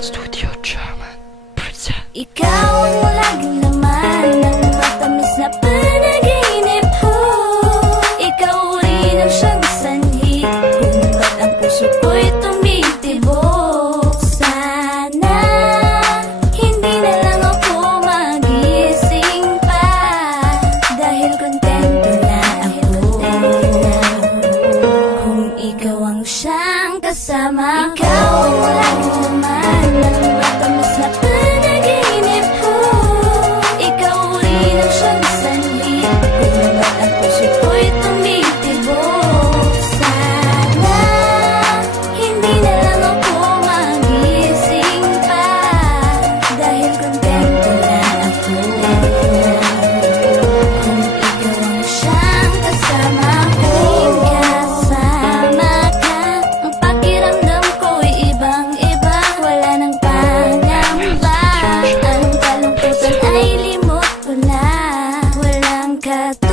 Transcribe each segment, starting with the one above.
Let's your German. Pretend.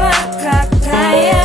Hanggat di ko makakaya